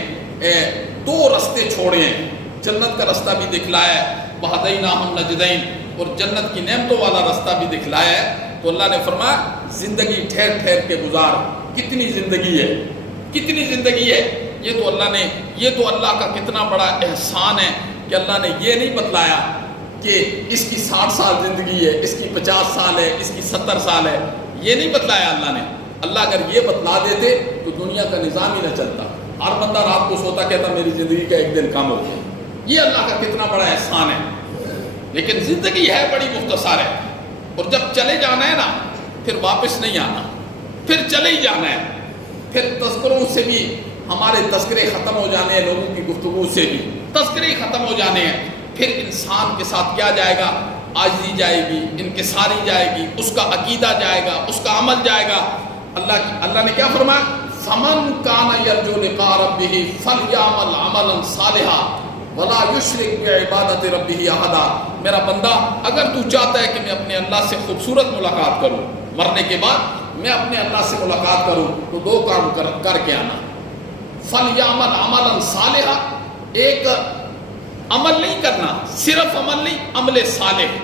دو رستے چھوڑے ہیں، جنت کا رستہ بھی دکھلایا ہے، وَهَدَيْنَاهُ النَّجْدَيْنِ، اور جنت کی نعمتوں والا رستہ بھی دکھلایا ہے۔ تو اللہ نے فرمایا زندگی ٹھہر ٹھہر کے گزار۔ کتنی زندگی ہے، کتنی زندگی ہے، یہ تو اللہ کا کتنا بڑا احسان ہے کہ اللہ نے یہ نہیں بتلایا کہ اس کی 60 سال زندگی ہے، اس کی 50 سال ہے، اس کی 70 سال ہے، یہ نہیں بتلایا اللہ نے۔ اللہ اگر یہ بتلا دیتے تو دنیا کا نظام ہی نہ چلتا، ہر بندہ رات کو سوتا کہتا میری زندگی کا ایک دن کم ہو گیا۔ یہ اللہ کا کتنا بڑا احسان ہے، لیکن زندگی ہے بڑی مختصر ہے، اور جب چلے جانا ہے نا پھر واپس نہیں آنا، پھر چلے ہی جانا ہے، پھر تذکروں سے بھی ہمارے تذکرے ختم ہو جانے ہیں، لوگوں کی گفتگو سے بھی تذکرے ختم ہو جانے ہیں۔ پھر انسان کے ساتھ کیا جائے گا؟ عاجزی جائے گی، انکساری جائے گی، اس کا عقیدہ جائے گا، اس کا عمل جائے گا۔ اللہ نے کیا فرمایا؟ فَمَنْ كَانَ يَرْجُو لِقَاءَ رَبِّهِ فَلْيَعْمَلْ عَمَلًا صَالِحًا وَلَا يُشْرِكْ بِعِبَادَةِ رَبِّهِ أَحَدًا۔ میرا بندہ اگر تو چاہتا ہے کہ میں اپنے اللہ سے خوبصورت ملاقات کروں، مرنے کے بعد میں اپنے اللہ سے ملاقات کروں، تو دو کام کر کے آنا۔ فَلْيَعْمَلْ عَمَلًا صَالِحًا، ایک عمل نہیں کرنا، صرف عمل نہیں، عمل صالح۔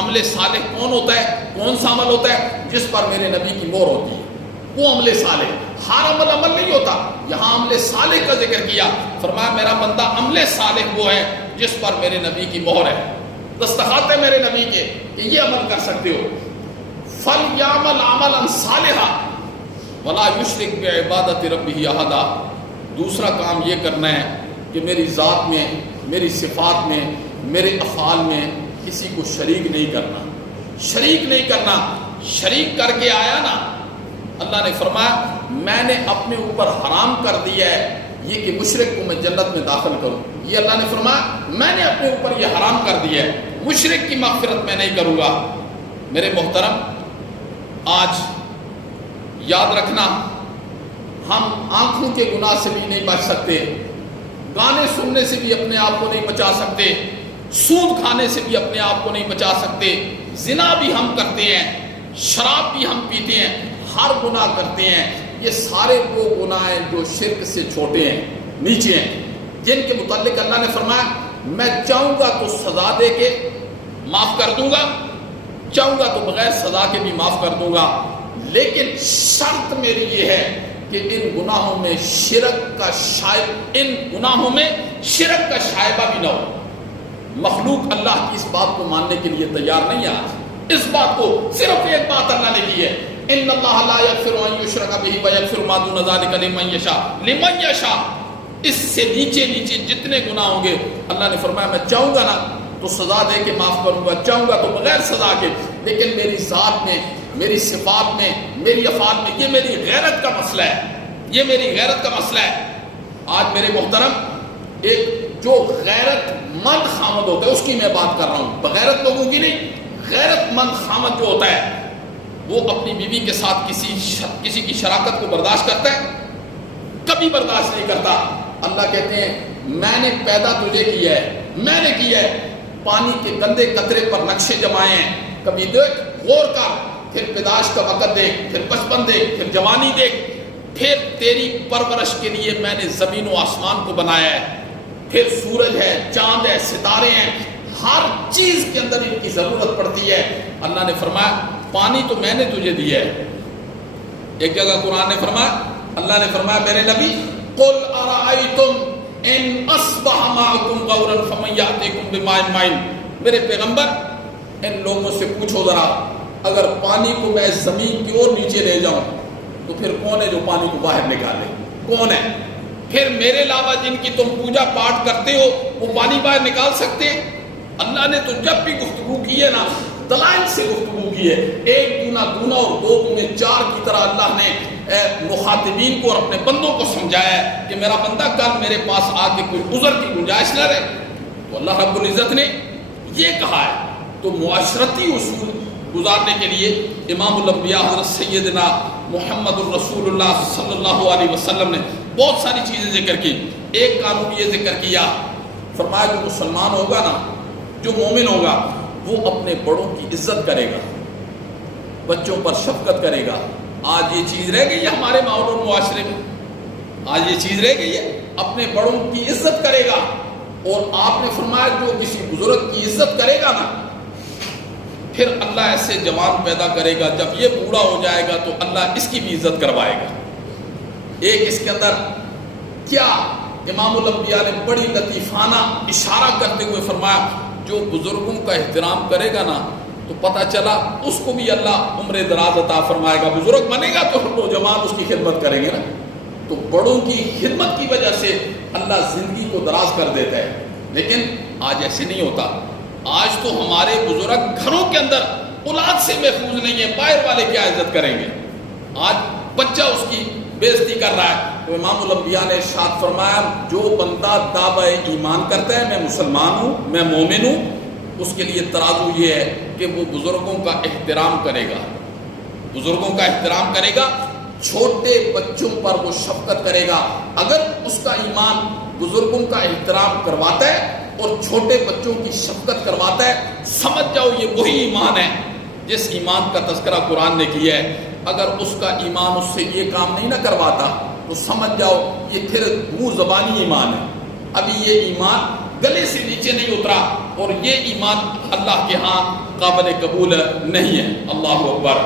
عمل صالح کون ہوتا ہے؟ کون سا عمل ہوتا ہے؟ جس پر میرے نبی کی مہر ہوتی ہے، وہ عمل صالح۔ ہر عمل نہیں ہوتا. یہاں عمل صالح کا ذکر کیا. فرمایا میرا بندہ عمل صالح وہ ہے جس پر میرے نبی کی مہر ہے, دستخط ہے میرے نبی کے کہ یہ عمل کر سکتے ہو. فَلْيَعْمَلْ عَمَلًا صَالِحًا وَلَا يُشْرِكْ بِعِبَادَةِ رَبِّهِ أَحَدًا. دوسرا کام یہ کرنا ہے کہ میری ذات میں, میری صفات میں, میرے افعال میں کسی کو شریک نہیں کرنا. شریک نہیں کرنا. شریک کر کے آیا نا, اللہ نے فرمایا میں نے اپنے اوپر حرام کر دیا ہے یہ کہ مشرک کو میں جنت میں داخل کروں. یہ اللہ نے فرمایا میں نے اپنے اوپر یہ حرام کر دیا ہے, مشرک کی مغفرت میں نہیں کروں گا. میرے محترم, آج یاد رکھنا ہم آنکھوں کے گناہ سے بھی نہیں بچ سکتے, گانے سننے سے بھی اپنے آپ کو نہیں بچا سکتے, سود کھانے سے بھی اپنے آپ کو نہیں بچا سکتے, زنا بھی ہم کرتے ہیں, شراب بھی ہم پیتے ہیں, ہر گناہ کرتے ہیں. یہ سارے وہ گناہ ہیں جو شرک سے چھوٹے ہیں, نیچے ہیں, جن کے متعلق اللہ نے فرمایا میں چاہوں گا تو سزا دے کے معاف کر دوں گا, چاہوں گا تو بغیر سزا کے بھی معاف کر دوں گا, لیکن شرط میری یہ ہے کہ ان گناہوں میں شرک کا شائبہ بھی نہ ہو. مخلوق اللہ کی اس بات کو ماننے کے لیے تیار نہیں ہے. آج اس بات کو صرف ایک بات اللہ نے کی ہے, ان اللہ لا یغفر ان یشرک بہ ویغفر ما دون ذلک لمن یشاء. اس سے نیچے نیچے جتنے گناہ ہوں گے اللہ نے فرمایا میں چاہوں گا نا تو سزا دے کے معاف کروں گا, چاہوں گا تو بغیر سزا کے. لیکن میری ذات میں, میری صفات میں, میری افعال میں, یہ میری غیرت کا مسئلہ ہے, یہ میری غیرت کا مسئلہ ہے. آج میرے محترم ایک جو غیرت مند خامد ہوتا ہے اس کی میں بات کر رہا ہوں, بغیرت لوگوں کی نہیں. غیرت مند خامد جو ہوتا ہے وہ اپنی بیوی کے ساتھ کسی کی شراکت کو برداشت کرتا ہے؟ کبھی برداشت نہیں کرتا. اللہ کہتے ہیں میں نے پیدا تجھے کیا ہے, میں نے کیا ہے, پانی کے گندے قطرے پر نقشے جمائے ہیں, کبھی دیکھ غور کر, پھر پیدائش کا وقت دیکھ, پھر بچپن دیکھ, پھر جوانی دیکھ, پھر تیری پرورش کے لیے میں نے زمین و آسمان کو بنایا ہے, پھر سورج ہے, چاند ہے, ستارے ہیں, ہر چیز کے اندر ان کی ضرورت پڑتی ہے. اللہ نے فرمایا پانی تو میں نے تجھے دیا ہے. ایک جگہ قرآن نے فرمایا, اللہ نے فرمایا میرے نبی قل ارائیتم ان اصبح معکم غورا فمن یاتیکم بماء معین. میرے پیغمبر ان لوگوں سے پوچھو ذرا, اگر پانی کو میں زمین کی اور نیچے لے جاؤں تو پھر کون ہے جو پانی کو باہر نکالے؟ کون ہے؟ پھر میرے علاوہ جن کی تم پوجا پاٹ کرتے ہو وہ پانی باہر نکال سکتے ہیں؟ اللہ نے تو جب بھی گفتگو کی ہے نا دلائل سے گفتگو کی ہے. ایک دونا دونا اور دو دونے چار کی طرح اللہ نے مخاطبین کو اور اپنے بندوں کو سمجھایا ہے کہ میرا بندہ کل میرے پاس آ کے کوئی عذر کی گنجائش نہ رہے. تو اللہ رب العزت نے یہ کہا ہے. تو معاشرتی اصول گزارنے کے لیے امام الانبیاء حضرت سیدنا محمد الرسول اللہ صلی اللہ علیہ وسلم نے بہت ساری چیزیں ذکر کی. ایک قانون یہ ذکر کیا, فرمایا جو مسلمان ہوگا نا, جو مومن ہوگا, وہ اپنے بڑوں کی عزت کرے گا, بچوں پر شفقت کرے گا. آج یہ چیز رہ گئی ہے ہمارے ماحول اور معاشرے میں, آج یہ چیز رہ گئی ہے, اپنے بڑوں کی عزت کرے گا. اور آپ نے فرمایا جو کسی بزرگ کی عزت کرے گا نا پھر اللہ ایسے جوان پیدا کرے گا جب یہ بوڑھا ہو جائے گا تو اللہ اس کی بھی عزت کروائے گا. ایک اس کے اندر کیا امام الانبیاء نے بڑی لطیفانہ اشارہ کرتے ہوئے فرمایا جو بزرگوں کا احترام کرے گا نا تو پتہ چلا اس کو بھی اللہ عمر دراز عطا فرمائے گا. بزرگ بنے گا تو نوجوان اس کی خدمت کریں گے نا. تو بڑوں کی خدمت کی وجہ سے اللہ زندگی کو دراز کر دیتا ہے. لیکن آج ایسے نہیں ہوتا. آج تو ہمارے بزرگ گھروں کے اندر اولاد سے محفوظ نہیں ہے, باہر والے کیا عزت کریں گے. آج بچہ اس کی بےزتی کر رہا ہے. تو امام الانبیاء نے ارشاد فرمایا جو بندہ دعوی ایمان کرتا ہے میں مسلمان ہوں, میں مومن ہوں, اس کے لیے ترازو یہ ہے کہ وہ بزرگوں کا احترام کرے گا, بزرگوں کا احترام کرے گا, چھوٹے بچوں پر وہ شفقت کرے گا. اگر اس کا ایمان بزرگوں کا احترام کرواتا ہے اور چھوٹے بچوں کی شفقت کرواتا ہے, سمجھ جاؤ یہ وہی ایمان ہے جس ایمان کا تذکرہ قرآن نے کیا ہے. اگر اس کا ایمان اس سے یہ کام نہیں نہ کرواتا تو سمجھ جاؤ یہ پھر منہ زبانی ایمان ہے. ابھی یہ ایمان گلے سے نیچے نہیں اترا اور یہ ایمان اللہ کے ہاں قابل قبول نہیں ہے. اللہ اکبر.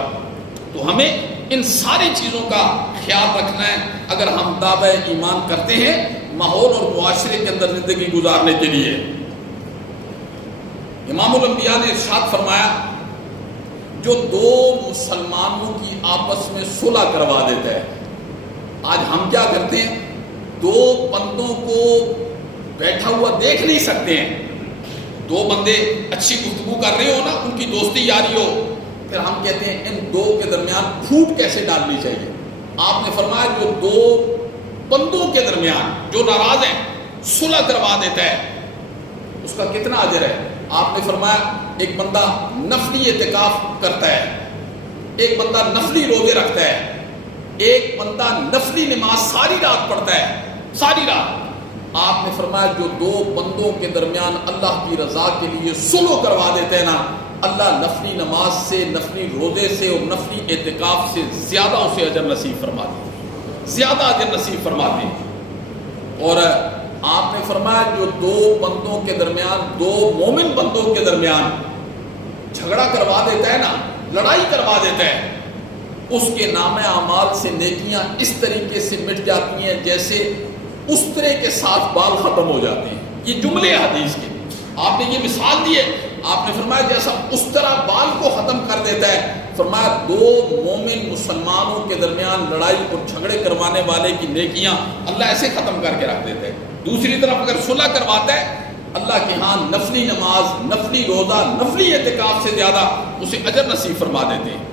تو ہمیں ان ساری چیزوں کا خیال رکھنا ہے اگر ہم دعوی ایمان کرتے ہیں ماحول اور معاشرے کے اندر زندگی گزارنے کے لیے۔ امام الانبیاء نے ارشاد فرمایا جو دو مسلمانوں کی آپس میں صلح کروا دیتا ہے۔ آج ہم کیا کرتے ہیں، دو بندوں کو بیٹھا ہوا دیکھ نہیں سکتے ہیں، دو بندے اچھی گفتگو کر رہے ہو نا، ان کی دوستی یاری ہو، پھر ہم کہتے ہیں ان دو کے درمیان پھوٹ کیسے ڈالنی چاہیے۔ آپ نے فرمایا جو دو بندوں کے درمیان جو ناراض ہیں صلح کروا دیتا ہے اس کا کتنا اجر ہے۔ آپ نے فرمایا ایک بندہ نفلی اعتکاف کرتا ہے، ایک بندہ نفلی روزے رکھتا ہے، ایک بندہ نفلی نماز ساری رات پڑھتا ہے، ساری رات۔ آپ نے فرمایا جو دو بندوں کے درمیان اللہ کی رضا کے لیے صلح کروا دیتے ہیں نا، اللہ نفلی نماز سے، نفلی روزے سے اور نفلی اعتکاف سے زیادہ اسے اجر نصیب فرما دے، زیادہ اجر نصیب فرما دے۔ اور آپ نے فرمایا جو دو بندوں کے درمیان، دو مومن بندوں کے درمیان جھگڑا کروا دیتا ہے نا، لڑائی کروا دیتا ہے، اس کے نام اعمال سے نیکیاں اس طریقے سے مٹ جاتی ہیں جیسے استرے کے ساتھ بال ختم ہو جاتے ہیں۔ یہ جملے حدیث کے، آپ نے یہ مثال دی ہے، آپ نے فرمایا جیسا استرا بال کو ختم کر دیتا ہے، فرمایا دو مومن مسلمانوں کے درمیان لڑائی اور جھگڑے کروانے والے کی نیکیاں اللہ ایسے ختم کر کے رکھ دیتا ہے۔ دوسری طرف اگر صلح کرواتا ہے اللہ کے ہاں نفلی نماز، نفلی روزہ، نفلی اعتکاف سے زیادہ اسے اجر نصیب فرما دیتے ہیں۔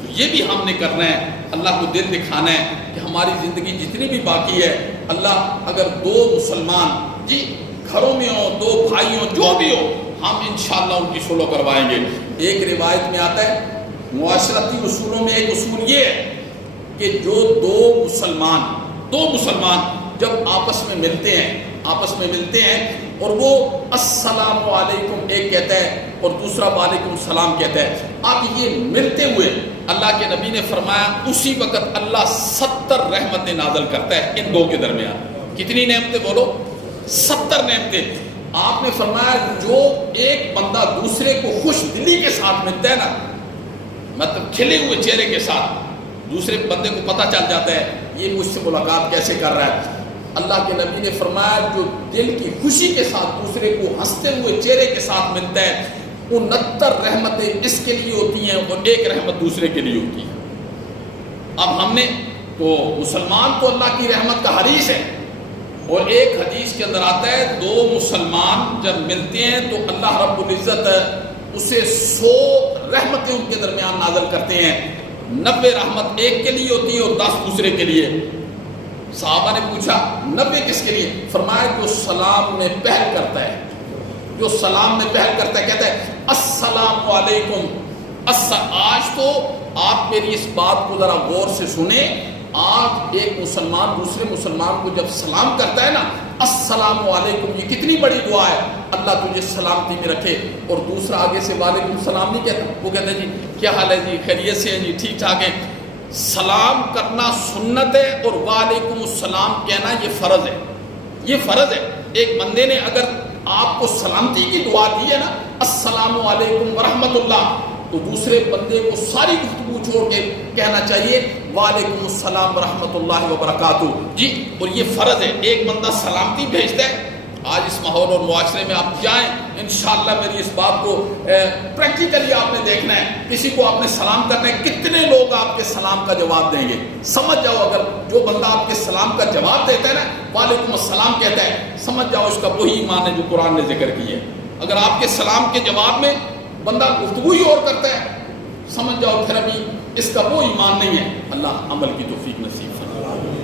تو یہ بھی ہم نے کرنا ہے، اللہ کو دل دکھانا ہے کہ ہماری زندگی جتنی بھی باقی ہے، اللہ اگر دو مسلمان جی گھروں میں ہوں، دو بھائی ہوں، جو بھی ہو، ہم انشاءاللہ ان کی صلح کروائیں گے۔ ایک روایت میں آتا ہے معاشرتی اصولوں میں ایک اصول یہ ہے کہ جو دو مسلمان جب آپس میں ملتے ہیں اور وہ السلام علیکم ایک کہتا ہے اور دوسرا وعلیکم السلام کہتا ہے، اب یہ ملتے ہوئے اللہ کے نبی نے فرمایا اسی وقت اللہ 70 رحمتیں نازل کرتا ہے ان دو کے درمیان۔ کتنی نعمتیں بولو؟ 70 نعمتیں۔ آپ نے فرمایا جو ایک بندہ دوسرے کو خوش دلی کے ساتھ ملتا ہے نا، مطلب کھلے ہوئے چہرے کے ساتھ، دوسرے بندے کو پتہ چل جاتا ہے یہ مجھ سے ملاقات کیسے کر رہا ہے۔ اللہ کے نبی نے فرمایا جو دل کی خوشی کے ساتھ دوسرے کو ہنستے ہوئے چہرے کے ساتھ ملتا ہے، 69 رحمتیں اس کے لیے ہوتی ہیں اور ایک رحمت دوسرے کے لیے ہوتی ہے۔ اب ہم نے تو مسلمان تو اللہ کی رحمت کا حریص ہے، اور ایک حدیث کے اندر آتا ہے دو مسلمان جب ملتے ہیں تو اللہ رب العزت اسے 100 رحمتیں ان کے درمیان نازل کرتے ہیں، 90 رحمت ایک کے لیے ہوتی ہے اور 10 دوسرے کے لیے۔ صحابہ نے پوچھا 90 کس کے لیے؟ فرمایا جو سلام میں پہل کرتا ہے، جو سلام میں پہل کرتا ہے، کہتا ہے السلام علیکم۔ آج تو آپ میری اس بات کو ذرا غور سے سنیں، آج ایک مسلمان دوسرے مسلمان کو جب سلام کرتا ہے نا السلام علیکم، یہ کتنی بڑی دعا ہے، اللہ تجھے سلامتی میں رکھے، اور دوسرا آگے سے وعلیکم السلام نہیں کہتا، وہ کہتا ہے جی کیا حال ہے جی، خیریت سے ہے جی، ٹھیک ٹھاک ہے۔ سلام کرنا سنت ہے اور وعلیکم السلام کہنا یہ فرض ہے، یہ فرض ہے۔ ایک بندے نے اگر آپ کو سلامتی کی دعا دی ہے نا السلام علیکم ورحمۃ اللہ، تو دوسرے بندے کو ساری گفتگو چھوڑ کے کہنا چاہیے وعلیکم السلام ورحمۃ اللہ وبرکاتہ جی، اور یہ فرض ہے۔ ایک بندہ سلامتی بھیجتا ہے، آج اس ماحول اور معاشرے میں آپ جائیں انشاءاللہ میری اس بات کو پریکٹیکلی آپ نے دیکھنا ہے، کسی کو آپ نے سلام کرنا ہے، کتنے لوگ آپ کے سلام کا جواب دیں گے؟ سمجھ جاؤ اگر جو بندہ آپ کے سلام کا جواب دیتا ہے نا وعلیکم السلام کہتا ہے، سمجھ جاؤ اس کا وہی ایمان ہے جو قرآن نے ذکر کی ہے۔ اگر آپ کے سلام کے جواب میں بندہ گفتگو ہی اور کرتا ہے، سمجھ جاؤ پھر ابھی اس کا وہ ایمان نہیں ہے۔ اللہ عمل کی توفیق نصیب فرمائے۔